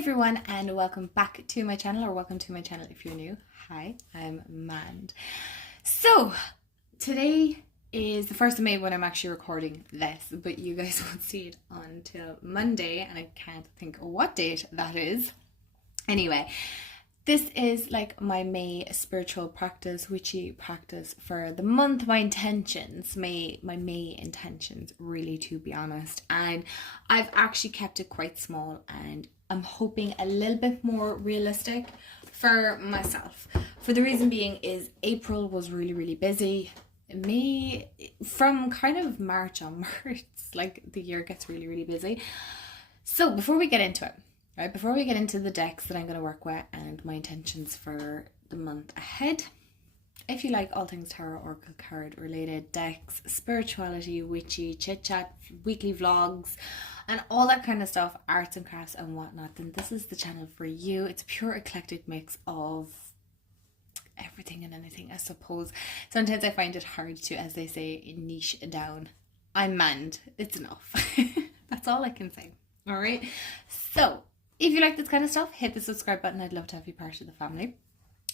everyone, and welcome back to my channel, or welcome to my channel if you're new. Hi, I'm Mand. So today is the 1st of May when I'm actually recording this, but you guys won't see it until Monday, and I can't think what date that is. Anyway, this is like my May spiritual practice, witchy practice for the month. My intentions, my May intentions, really, to be honest. And I've actually kept it quite small, and I'm hoping a little bit more realistic for myself. For the reason being is April was really busy. May, from kind of March onwards, like the year gets really busy. So before we get into it, right, before we get into the decks that I'm going to work with and my intentions for the month ahead, if you like all things tarot, oracle card related, decks, spirituality, witchy, chit chat, weekly vlogs, and all that kind of stuff, arts and crafts and whatnot, then this is the channel for you. It's a pure eclectic mix of everything and anything, I suppose. Sometimes I find it hard to, as they say, niche down. I'm Mand. It's enough. That's all I can say. All right. So if you like this kind of stuff, hit the subscribe button. I'd love to have you part of the family.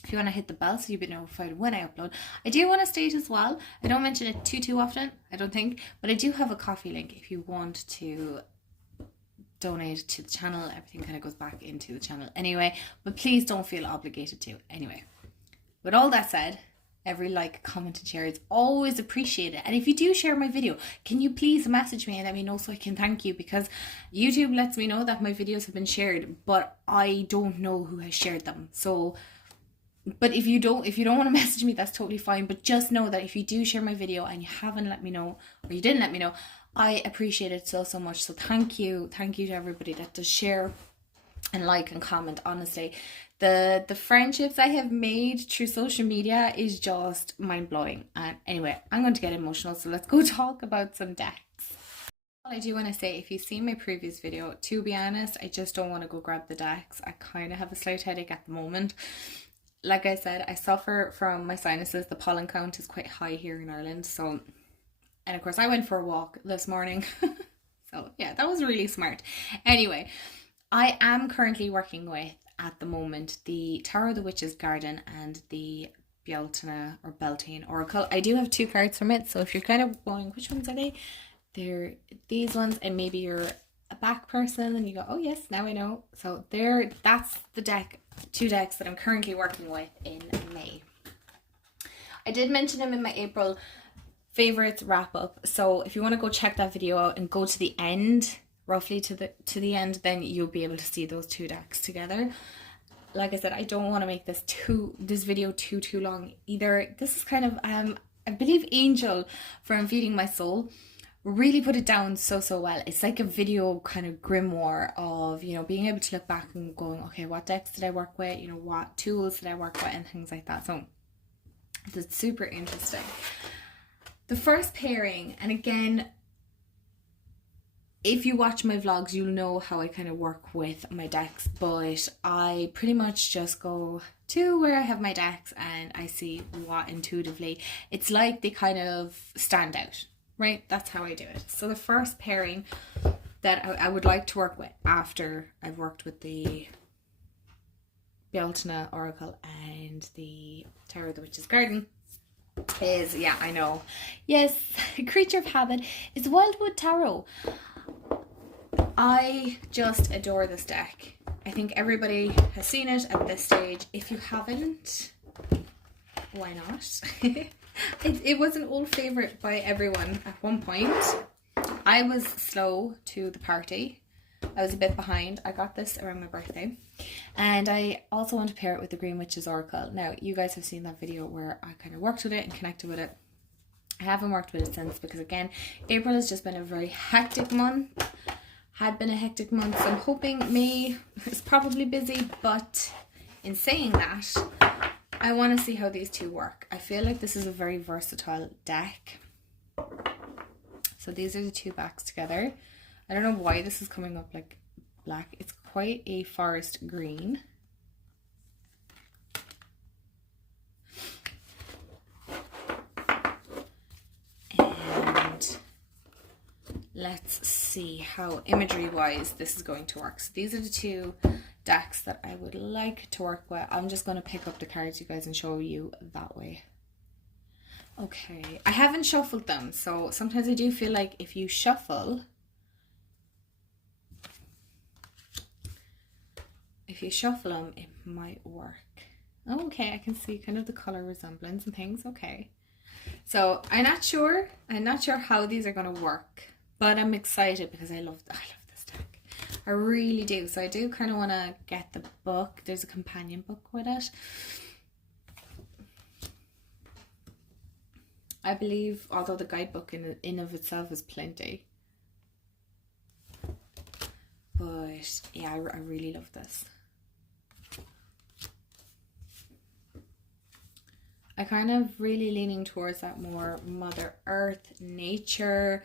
If you want to hit the bell so you'll be notified when I upload. I do want to state as well, I don't mention it too often, I don't think, but I do have a coffee link if you want to donate to the channel. Everything kind of goes back into the channel anyway, but please don't feel obligated to. Anyway, with all that said, every like, comment and share is always appreciated. And if you do share my video, can you please message me and let me know so I can thank you, because YouTube lets me know that my videos have been shared, but I don't know who has shared them. So, but if you don't want to message me, that's totally fine. But just know that if you do share my video and you haven't let me know, or you didn't let me know, I appreciate it so much. So thank you to everybody that does share and like and comment. Honestly, the friendships I have made through social media is just mind-blowing. And anyway, I'm going to get emotional, so let's go talk about some decks. All I do want to say, if you've seen my previous video, to be honest, I just don't want to go grab the decks. I kind of have a slight headache at the moment. Like I said, I suffer from my sinuses. The pollen count is quite high here in Ireland, so, and of course I went for a walk this morning. So yeah, that was really smart. Anyway, I am currently working with, at the moment, the Tarot of the Witch's Garden and the Bealtaine or Bealtaine Oracle. I do have 2 cards from it, so if you're kind of going, which ones are they? They're these ones, and maybe you're a back person and you go, oh yes, now I know. So that's the deck, 2 decks that I'm currently working with in May. I did mention them in my April favorites wrap up, so if you want to go check that video out and go to the end, roughly to the end, then you'll be able to see those 2 decks together. Like I said, I don't want to make this video too long either. This is kind of I believe Angel from Feeding My Soul really put it down so well. It's like a video kind of grimoire of, you know, being able to look back and going, okay, what decks did I work with, you know, what tools did I work with, and things like that. So it's super interesting. The first pairing, and again, if you watch my vlogs, you'll know how I kind of work with my decks, but I pretty much just go to where I have my decks and I see what intuitively, it's like they kind of stand out, right? That's how I do it. So the first pairing that I would like to work with after I've worked with the Bealtaine Oracle and the Tarot of the Witch's Garden is, yeah, I know, yes, Creature of Habit, is Wildwood Tarot. I just adore this deck. I think everybody has seen it at this stage. If you haven't, why not? It was an old favorite by everyone at one point. I was slow to the party. I was a bit behind. I got this around my birthday. And I also want to pair it with the Green Witch's Oracle. Now, you guys have seen that video where I kind of worked with it and connected with it. I haven't worked with it since because, again, April has just been a very hectic month. Had been a hectic month, so I'm hoping May is probably busy, but in saying that, I want to see how these 2 work. I feel like this is a very versatile deck. So these are the 2 backs together. I don't know why this is coming up like black. It's quite a forest green. And let's see how imagery wise this is going to work. So these are the 2 decks that I would like to work with. I'm just going to pick up the cards, you guys, and show you that way. Okay, I haven't shuffled them, so sometimes I do feel like if you shuffle, them, it might work. Okay, I can see kind of the color resemblance and things. Okay, so I'm not sure how these are going to work, but I'm excited because I love this deck. I really do. So I do kind of want to get the book. There's a companion book with it. I believe, although the guidebook in of itself is plenty. But yeah, I really love this. I kind of really leaning towards that more Mother Earth, nature,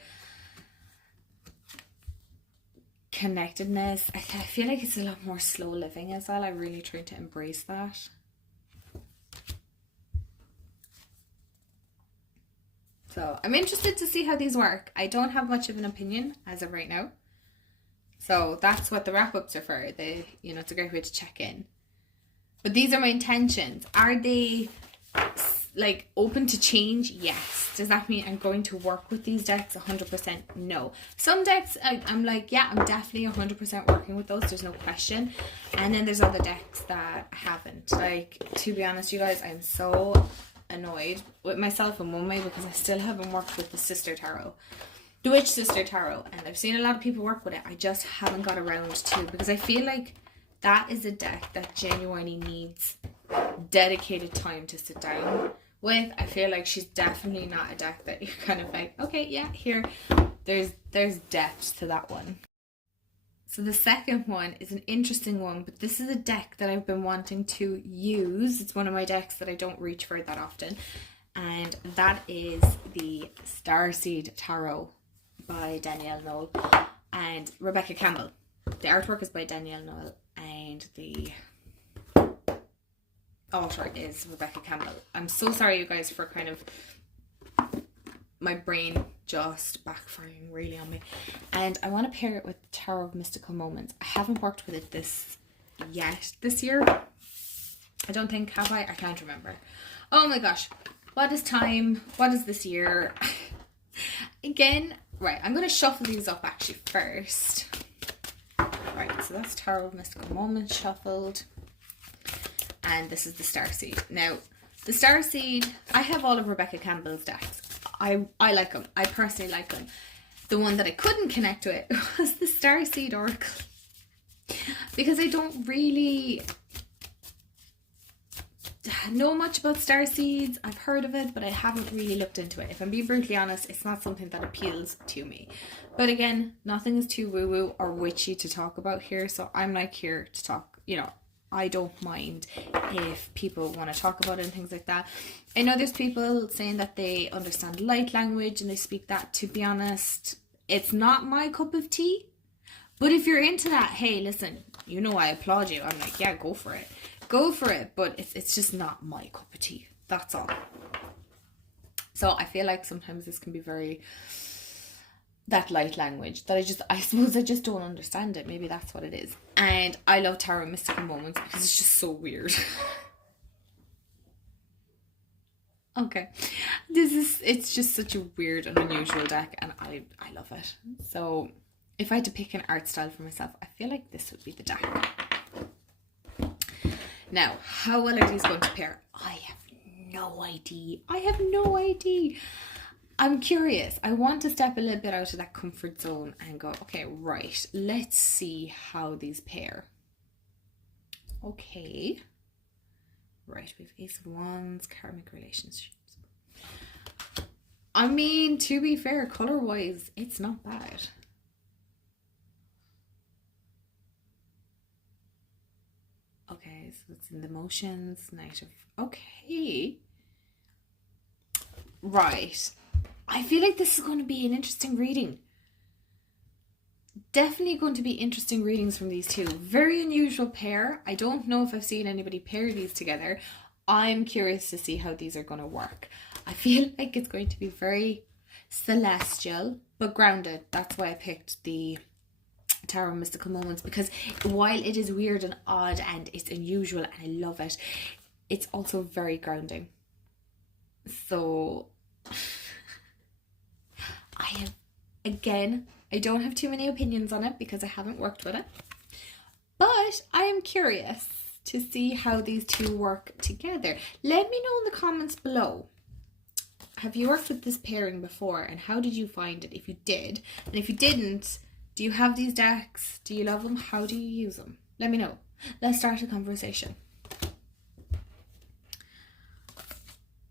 connectedness. I feel like it's a lot more slow living as well. I really try to embrace that. So I'm interested to see how these work. I don't have much of an opinion as of right now. So that's what the wrap-ups are for. It's a great way to check in. But these are my intentions. Are they like open to change? Yes. Does that mean I'm going to work with these decks 100%? No. Some decks I'm like, yeah, I'm definitely 100% working with those. There's no question. And then there's other decks that I haven't. Like, to be honest, you guys, I'm so annoyed with myself in one way because I still haven't worked with the Sister Tarot, the Witch Sister Tarot, and I've seen a lot of people work with it. I just haven't got around to, because I feel like that is a deck that genuinely needs dedicated time to sit down with. I feel like she's definitely not a deck that you're kind of like, okay, yeah, here, there's depth to that one. So the second one is an interesting one, but this is a deck that I've been wanting to use. It's one of my decks that I don't reach for that often. And that is the Starseed Tarot by Danielle Noel and Rebecca Campbell. The artwork is by Danielle Noel and the author is Rebecca Campbell. I'm so sorry, you guys, for kind of my brain just backfiring really on me. And I want to pair it with Tarot of Mystical Moments. I haven't worked with it this year. I don't think, have I? I can't remember. Oh my gosh. What is time? What is this year? Again, right, I'm going to shuffle these up actually first. Right, so that's Tarot of Mystical Moments shuffled. And this is the Starseed. Now, the Starseed, I have all of Rebecca Campbell's decks. I like them. I personally like them. The one that I couldn't connect with was the Starseed Oracle. Because I don't really know much about starseeds. I've heard of it, but I haven't really looked into it. If I'm being brutally honest, it's not something that appeals to me. But again, nothing is too woo-woo or witchy to talk about here. So I'm like here to talk, I don't mind if people want to talk about it and things like that. I know there's people saying that they understand light language and they speak that. To be honest, it's not my cup of tea. But if you're into that, hey, listen, I applaud you. I'm like, yeah, go for it. Go for it. But it's just not my cup of tea. That's all. So I feel like sometimes this can be very, that light language that I suppose I just don't understand it. Maybe that's what it is. And I love Tarot Mystical Moments because it's just so weird. Okay. It's just such a weird and unusual deck, and I love it. So if I had to pick an art style for myself, I feel like this would be the deck. Now, how well are these going to pair? I have no idea. I'm curious. I want to step a little bit out of that comfort zone and go, okay, right, let's see how these pair. Okay. Right, we have Ace of Wands, karmic relationships. I mean, to be fair, color-wise, it's not bad. Okay, so it's in the Motions, Knight of... Okay. Right. I feel like this is going to be an interesting reading. Definitely going to be interesting readings from these two. Very unusual pair. I don't know if I've seen anybody pair these together. I'm curious to see how these are going to work. I feel like it's going to be very celestial, but grounded. That's why I picked the Tarot Mystical Moments, because while it is weird and odd and it's unusual and I love it, it's also very grounding. So I don't have too many opinions on it because I haven't worked with it, but I am curious to see how these two work together. Let me know in the comments below. Have you worked with this pairing before, and how did you find it if you did? And if you didn't, do you have these decks? Do you love them? How do you use them? Let me know. Let's start a conversation.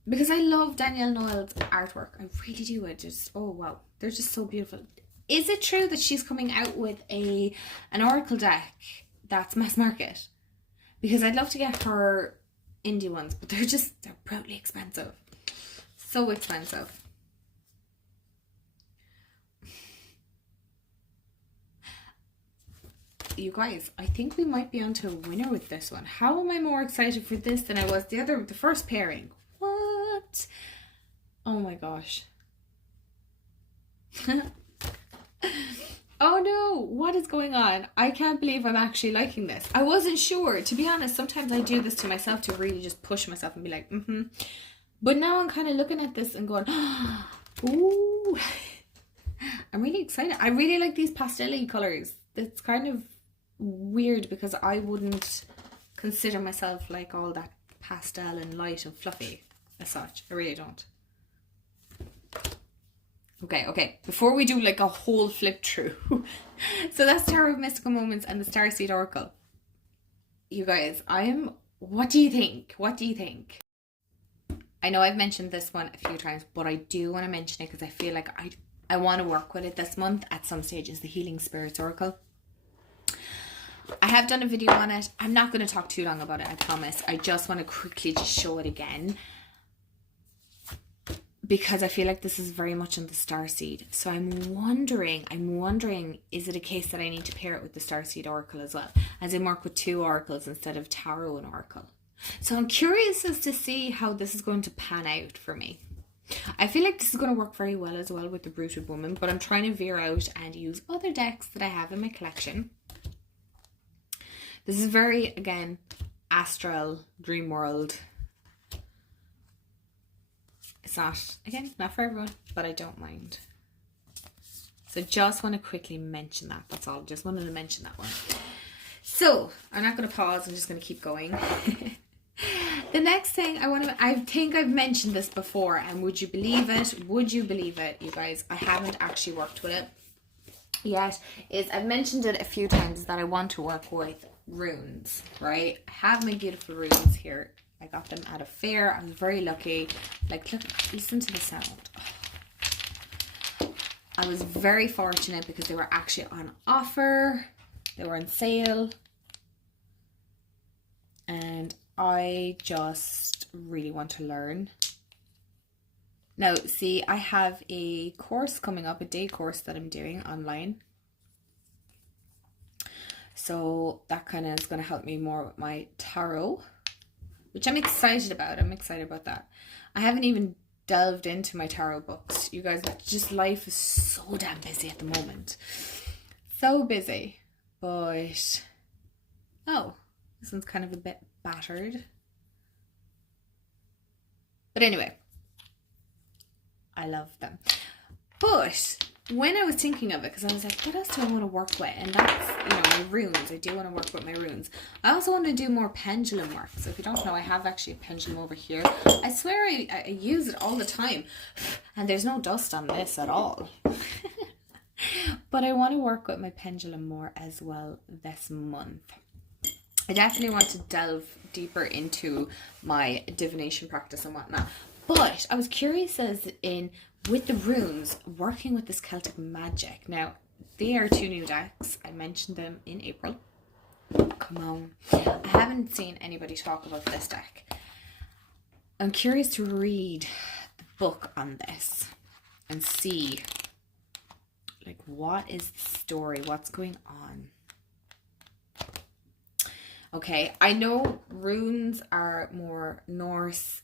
Because I love Danielle Noel's artwork. I really do. Oh wow, they're just so beautiful. Is it true that she's coming out with an oracle deck that's mass market? Because I'd love to get her indie ones, but they're brutally expensive. So expensive. You guys, I think we might be onto a winner with this one. How am I more excited for this than I was the first pairing? What? Oh my gosh. Oh no, what is going on? I can't believe I'm actually liking this. I wasn't sure. To be honest, sometimes I do this to myself to really just push myself and be like, But now I'm kind of looking at this and going, ooh. I'm really excited. I really like these pastel-y colours. It's kind of weird because I wouldn't consider myself like all that pastel and light and fluffy as such. I really don't. Okay. Before we do like a whole flip through. So that's Tarot of Mystical Moments and the Starseed Oracle. You guys, what do you think? What do you think? I know I've mentioned this one a few times, but I do want to mention it because I feel like I want to work with it this month at some stage. Is the Healing Spirits Oracle. I have done a video on it. I'm not going to talk too long about it, I promise. I just want to quickly just show it again, because I feel like this is very much on the Starseed. So I'm wondering, is it a case that I need to pair it with the Starseed Oracle as well? As in work with two oracles instead of Tarot and Oracle. So I'm curious as to see how this is going to pan out for me. I feel like this is going to work very well as well with the Rooted Woman, but I'm trying to veer out and use other decks that I have in my collection. This is very, again, astral, dream world. It's not, again, not for everyone, but I don't mind. So just want to quickly mention that. That's all. Just wanted to mention that one. So I'm not going to pause. I'm just going to keep going. The next thing I think I've mentioned this before, and would you believe it, you guys, I haven't actually worked with it yet, I've mentioned it a few times that I want to work with runes, right? I have my beautiful runes here. I got them at a fair. I was very lucky. Like, look, listen to the sound. I was very fortunate because they were actually on offer. They were on sale. And I just really want to learn. Now, see, I have a course coming up, a day course that I'm doing online. So that kind of is going to help me more with my tarot, which I'm excited about. I'm excited about that. I haven't even delved into my tarot books. You guys, just life is so damn busy at the moment. So busy. But, oh, this one's kind of a bit battered. But anyway, I love them. But when I was thinking of it, because I was like, what else do I want to work with? And that's, my runes. I do want to work with my runes. I also want to do more pendulum work. So if you don't know, I have actually a pendulum over here. I swear I use it all the time. And there's no dust on this at all. But I want to work with my pendulum more as well this month. I definitely want to delve deeper into my divination practice and whatnot. But I was curious as in, with the runes, working with this Celtic magic. Now, they are two new decks. I mentioned them in April. Come on. I haven't seen anybody talk about this deck. I'm curious to read the book on this and see, like, what is the story? What's going on? Okay, I know runes are more Norse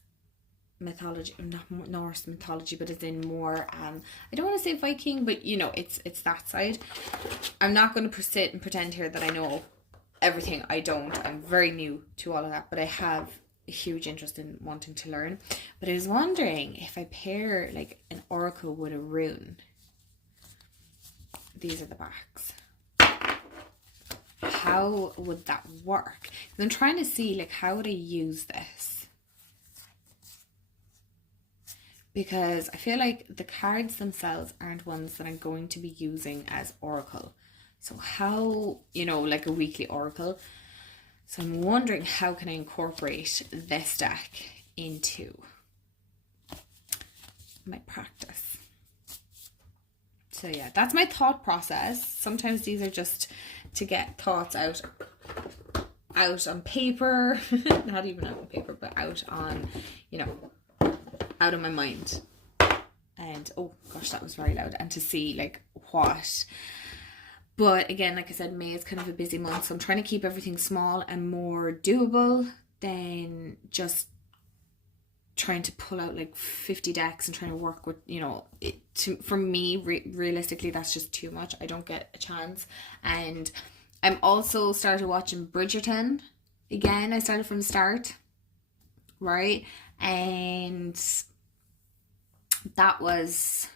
mythology, not Norse mythology, but it's in more I don't want to say Viking, but you know, it's that side. I'm not going to sit and pretend here that I know everything. I don't. I'm very new to all of that, but I have a huge interest in wanting to learn. But I was wondering if I pair like an oracle with a rune. These are the backs. How would that work? I'm trying to see like how would I use this, because I feel like the cards themselves aren't ones that I'm going to be using as oracle. So how, you know, like a weekly oracle. So I'm wondering how can I incorporate this deck into my practice. So yeah, that's my thought process. Sometimes these are just to get thoughts out on paper, not even out on paper, but out on, you know, out of my mind. And oh gosh, that was very loud. And to see like what. But again, like I said, May is kind of a busy month, so I'm trying to keep everything small and more doable than just trying to pull out like 50 decks and trying to work with, you know, for me, realistically, that's just too much. I don't get a chance. And I'm also started watching Bridgerton again. I started from the start, right? And that was...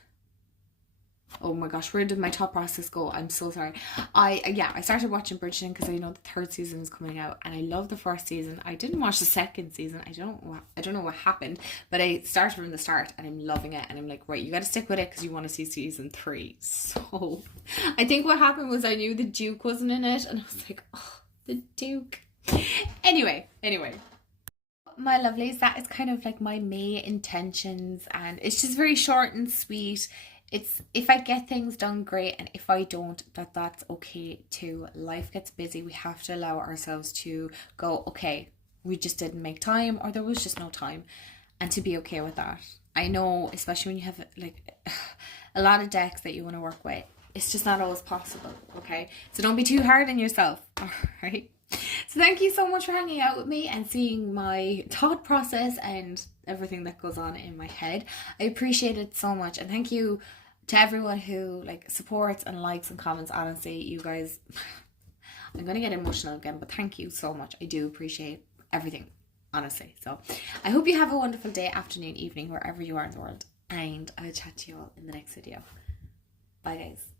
oh my gosh, where did my thought process go? I'm so sorry. I started watching Bridgerton because I know the third season is coming out, and I love the first season. I didn't watch the second season. I don't know what happened, but I started from the start and I'm loving it. And I'm like, right, you got to stick with it because you want to see season 3. So I think what happened was I knew the Duke wasn't in it, and I was like, oh, the Duke. Anyway. My lovelies, that is kind of like my May intentions, and it's just very short and sweet. It's if I get things done, great, and if I don't, that's okay too. Life gets busy. We have to allow ourselves to go, okay, we just didn't make time, or there was just no time, and to be okay with that. I know, especially when you have like a lot of decks that you want to work with, it's just not always possible, okay? So don't be too hard on yourself, all right? So thank you so much for hanging out with me and seeing my thought process and everything that goes on in my head. I appreciate it so much, and thank you to everyone who like supports and likes and comments. Honestly, you guys, I'm gonna get emotional again, but thank you so much. I do appreciate everything, honestly. So I hope you have a wonderful day, afternoon, evening, wherever you are in the world, and I'll chat to you all in the next video. Bye guys.